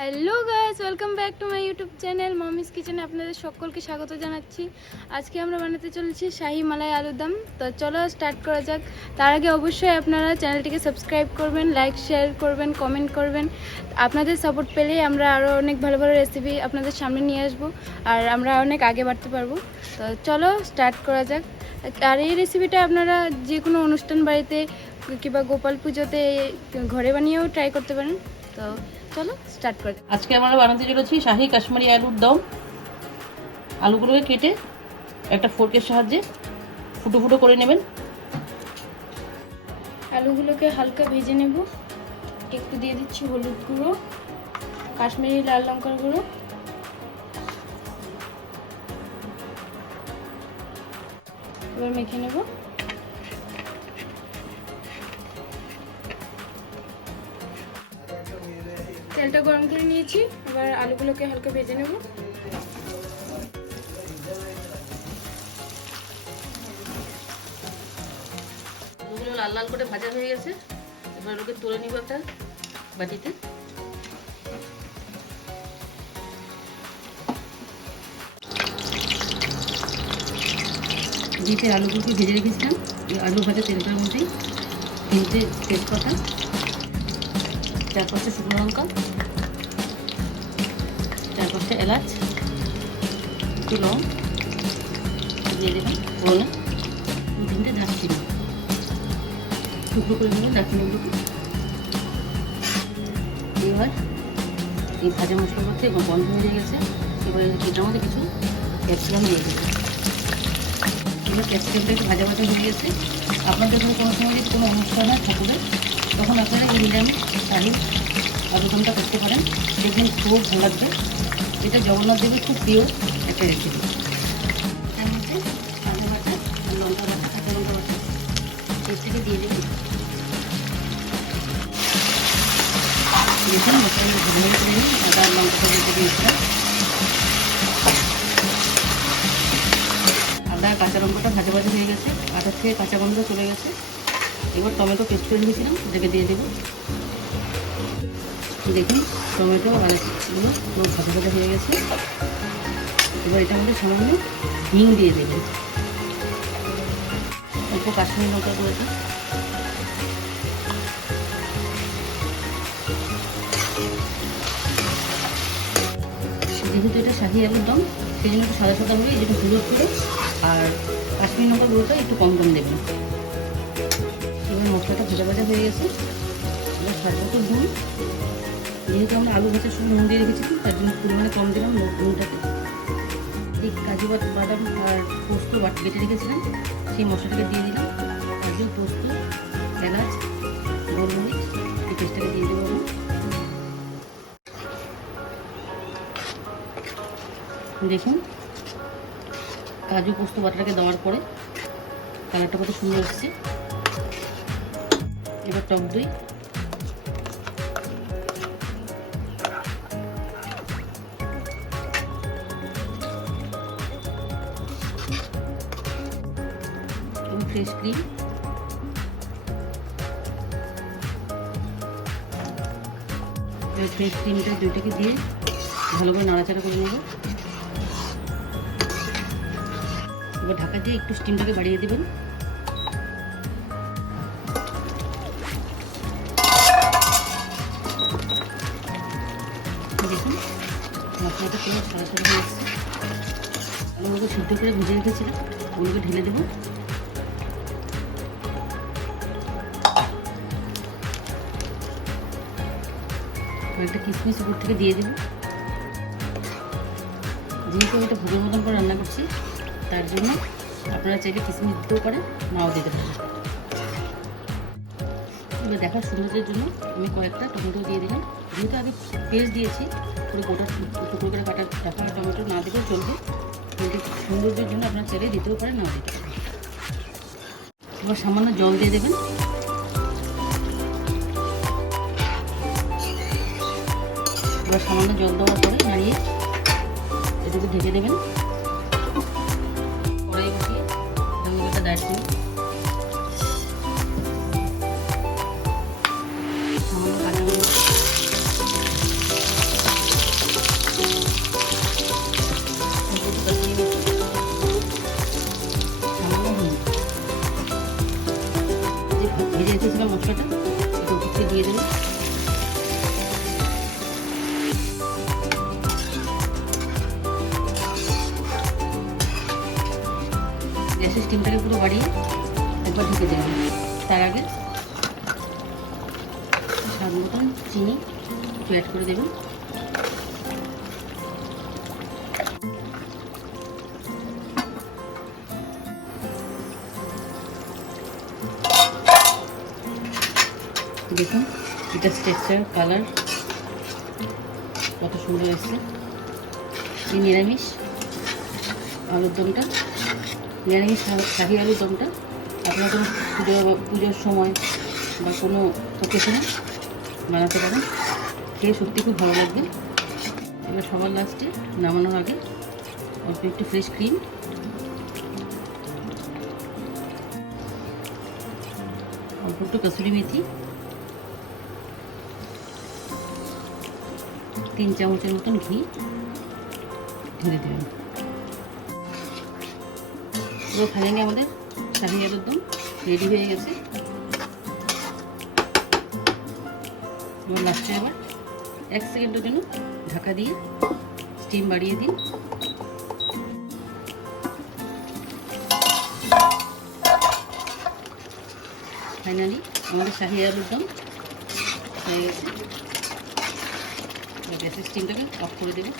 Hello guys, welcome back to my YouTube channel Mommy's কিচেনে আপনাদের সকলকে স্বাগত জানাচ্ছি। আজকে আমরা বানাতে চলেছি শাহি মালাই আলুর দম। তো চলো স্টার্ট করা যাক। তার আগে অবশ্যই আপনারা চ্যানেলটিকে সাবস্ক্রাইব করবেন, লাইক শেয়ার করবেন, কমেন্ট করবেন। আপনাদের সাপোর্ট পেলেই আমরা আরও অনেক ভালো ভালো রেসিপি আপনাদের সামনে নিয়ে আসবো আর আমরা অনেক আগে বাড়তে পারবো। তো চলো স্টার্ট করা যাক। আর এই রেসিপিটা আপনারা যে কোনো অনুষ্ঠান বাড়িতে কিংবা গোপাল পুজোতে ঘরে বানিয়েও ট্রাই করতে পারেন। তো চলো স্টার্ট করি। আজকে আমরা বানাতে চলেছি শাহি কাশ্মীরি আলুর দম। আলুগুলোকে কেটে একটা ফোর্কের সাহায্যে ফুটো ফুটো করে নেবেন। আলুগুলোকে হালকা ভেজে নেব। একটু দিয়ে দিচ্ছি হলুদ গুঁড়ো, কাশ্মীরি লাল লঙ্কার গুঁড়ো, এবার মেখে নেব। তেলটা গরম করে নিয়েছি, এবার আলুগুলোকে হালকা ভেজে নেব। আলুগুলো লাল লাল করে ভাজা হয়ে গেছে, এবার ওকে তুলে নিব একটা বাটিতে। যেতে আলুগুলোকে ভেজে রেখেছিলাম, এই আলু ভাজা তেলটার মধ্যেই তিনটে তেজপাতা, 4-5টা শুকনো লঙ্কা, 4-5টা এলাচ, একটু লং দিয়ে দেবেন, ফোড়নে 2-3টে দারচিনি টুকরো করে দেবেন দারচিনিগুলোকে। এবার এই ভাজা মশলা করতে বন্ধ হয়ে গেছে। এবার এটার মধ্যে কিছু ক্যাপসিকাম দিয়ে দেবেন। এবার ক্যাপসিকামটা একটু ভাজা ভাজা হয়ে গেছে। আপনাদের যখন কোনো সময় যদি কোনো অনুষ্ঠান হয় ঠাকুরে, তখন আপনারা এই নিরামিষ শাহি আলুদমটা করতে পারেন, দেখবেন খুব ভালো লাগবে। এটা জগন্নাথ দেবের খুব প্রিয় একটা রেসিপি। তার মধ্যে আদা বাটা আর লঙ্কা বাটা, কাঁচা লঙ্কা বাটা পেস্টটাকে দিয়ে দেবেন। দেখুন মশলাগুলো ভালো করে নিন, আদা আর লঙ্কা পেস্টটা, আদা কাঁচা লঙ্কাটা ভাজা ভাজা হয়ে গেছে, আদার থেকে কাঁচা গন্ধ চলে গেছে। এবার টমেটো পেস্ট করে রেখেছিলাম এটাকে দিয়ে দেবো। দেখুন টমেটো আর আলুগুলো পুরো ভাজা ভাজা হয়ে গেছে। এবার এটার মধ্যে সামান্য হিং দিয়ে দেবেন, অল্প কাশ্মীরি লঙ্কা গুঁড়োটা, যেহেতু এটা শাহি আলুর দম সেই জন্য একটু সাদা সাদা হবে, যেটা হলুদ করে আর কাশ্মীরি লঙ্কা গুঁড়োটা একটু কম কম দেবেন। এবার মশলাটা ভাজা ভাজা হয়ে গেছে। এবার স্বাদ মতো নুন, যেহেতু আমরা আলু ভাজার সময় নুন দিয়ে রেখেছি তার জন্য পরিমাণে কম দিলাম নুনটাকে। এই কাজু বাদাম আর পোস্ত বেটে রেখেছিলাম, সেই মশলাটাকে দিয়ে দিলাম। কাজু, পোস্ত, এলাচ, গোলমরিচ এই পেস্টটাকে দিয়ে দেবো। দেখুন কাজু পোস্ত বাটাটাকে দেওয়ার পরে কালারটা কত সুন্দর এসছে। এবার টক দই, ফ্রেশ ক্রিম, ফ্রেশ ক্রিমটা দুইটাকে দিয়ে ভালো করে নাড়াচাড়া করে নেব। এবার ঢাকা দিয়ে একটু স্টিমটাকে বাড়িয়ে দেবেন। দেখুন মশলাটা পুরো ছাড়াছাড়া হয়ে এসছে। আলুগুলোকে সিদ্ধ করে ভেজে রেখেছিলাম, ওগুলোকে ঢেলে দেবো। একটা কিশমিশ উপর থেকে দিয়ে দেবো। যেহেতু আমি এটা ভুজের মতন করে রান্না করছি, তার জন্য আপনারা চাইলে কিশমিশ দিতেও পারেন, নাও দিতে পারেন। এবার দেখার সৌন্দর্যের জন্য আমি কয়েকটা টমেটো দিয়ে দিলাম। যেহেতু আমি পেস্ট দিয়েছি, পুরো গোটা টুকরো করে কাটা টমেটো না দিলেও চলবে, কিন্তু সৌন্দর্যের জন্য আপনারা চাইলে দিতেও পারেন, নাও দিতে পারেন। এবার সামান্য জল দিয়ে দেবেন। এবার সামান্য জল দেওয়ার পরে নাড়িয়ে এটুকু ঢেকে দেবেন। কড়াই বসিয়ে একটা দারচিনি, সামান্য কাঁচা স্টিমটাকে পুরো বাড়িয়ে একবার ঢুকে দেবেন। তার আগে স্বাদ মতন চিনি একটু অ্যাড করে দেবেন। দেখুন এটা টেক্সচার কালার কত সুন্দর এসছে। এই নিরামিষ আলুর দমটা, নিরামিষ শাহি আলুর দমটা আপনারা কোনো পুজোর সময় বা কোনো অকেশনে বানাতে পারেন, খেয়ে সত্যি খুব ভালো লাগবে। এবার সবার লাস্টে নামানোর আগে অল্প একটু ফ্রেশ ক্রিম, অল্প একটু কসুরি মেথি, 3 চামচের মতন ঘি ঢেলে দেবেন। পুরো ফাইনালি আমাদের শাহি আলুর দম রেডি হয়ে গেছে। এবার লাস্টে আবার 1 সেকেন্ডের জন্য ঢাকা দিয়ে স্টিম বাড়িয়ে দিন। ফাইনালি আমাদের শাহি আলুর দম হয়ে গেছে। গ্যাসের স্টিমটাকে অফ করে দেবো।